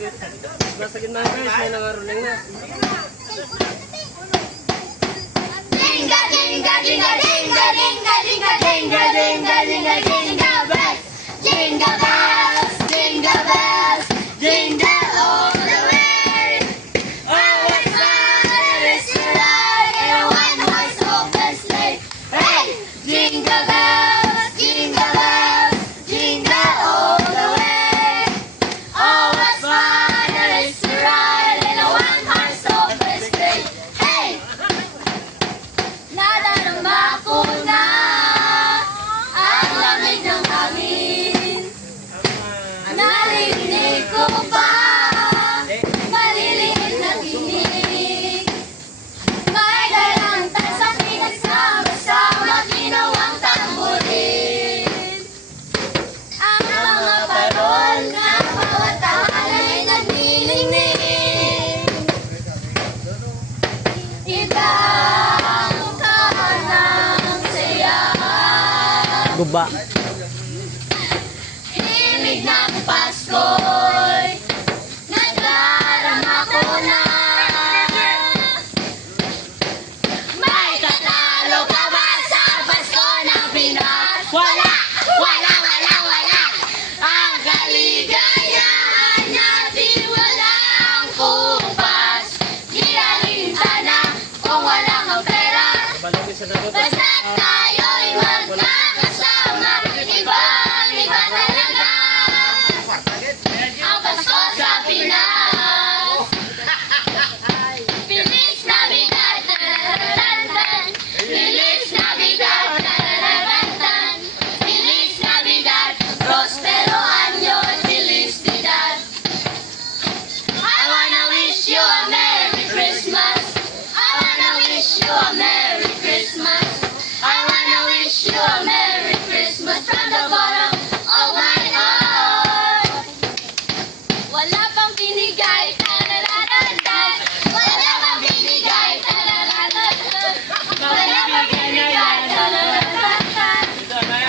Nasa gitna guys, may nangaruling na. Jingle, jingle, jingle, jingle, jingle, jingle, jingle, jingle, jingle, jingle bells. Jingle bells, jingle bells, jingle all the way. Oh, what fun it is to ride in a one-horse open sleigh. Hey, jingle bells, jingle bells, jingle all the way. Oh, what fun it is to ride in a one-horse open sleigh. Hey, nadarama ko na ang lamig ng hangin. Narinig ko pa maliliit na tinig. May dalang tasang pinagsama-sama ginawang tamburin. Ang mga parol na bawat tahanan ay nagnininig. Ibang ka ng saya. Guba. Himig ng Pasko'y nadarama ko na. May tatalo ka ba sa Pasko ng Pinas? Wala! Wala! Wala! Wala! Ang kaligayahan natin walang kupas. Ginalinta na kung wala kang pera. Balagay sa dagot. Basta't tayo'y magkakasama. Ibang-iba talaga ang Pasko sa Pinas. Feliz Navidad, tarararatan. Feliz Navidad, tarararatan. Feliz Navidad, prospero año, felicidad. I wanna wish you a Merry Christmas. I wanna wish you a Merry Christmas. I wanna wish you a Merry Christmas from the bottom of my heart. Wala pang binigay, tarararatan. Wala pang binigay, tarararatan. Wala pang binigay, tarararatan. Wala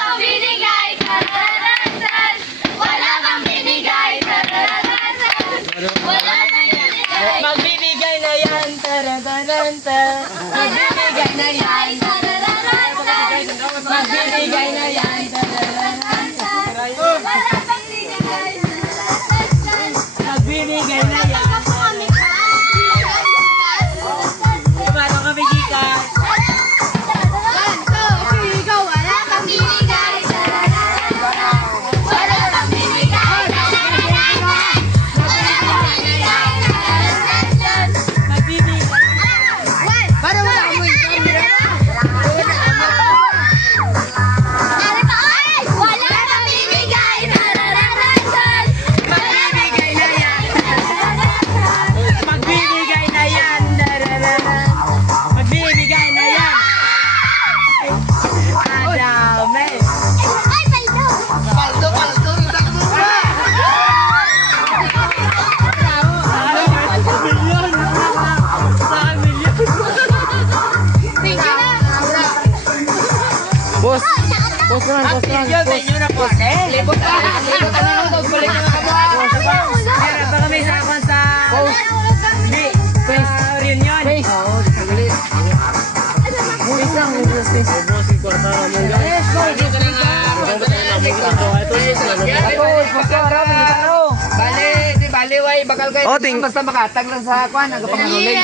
pang binigay, tarararatan. Wala pang binigay, tarararatan. Wala pang binigay. Magbibigay na yan. Tarantaranta. Magbibigay na yan. Magbibigay na yan. Tarantaranta. Magbibigay na yan. Paano kami gikas? Magbibigay na yan. Magbibigay na yan. Adame. Boss, boss lang, boss lang. Boss, libot ka. Libot ka na ito. Kulit ka na ka. Meron pa kami sa akon sa... Hindi, sa reunion. Oo, sagulit. Space lang, space. Boss, ikortara mo guys. Bali, way, bakal kayo. Basta makatag lang sa akwan, ang kapangaluling.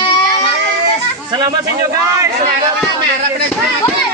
Salamat sa inyo guys. Wala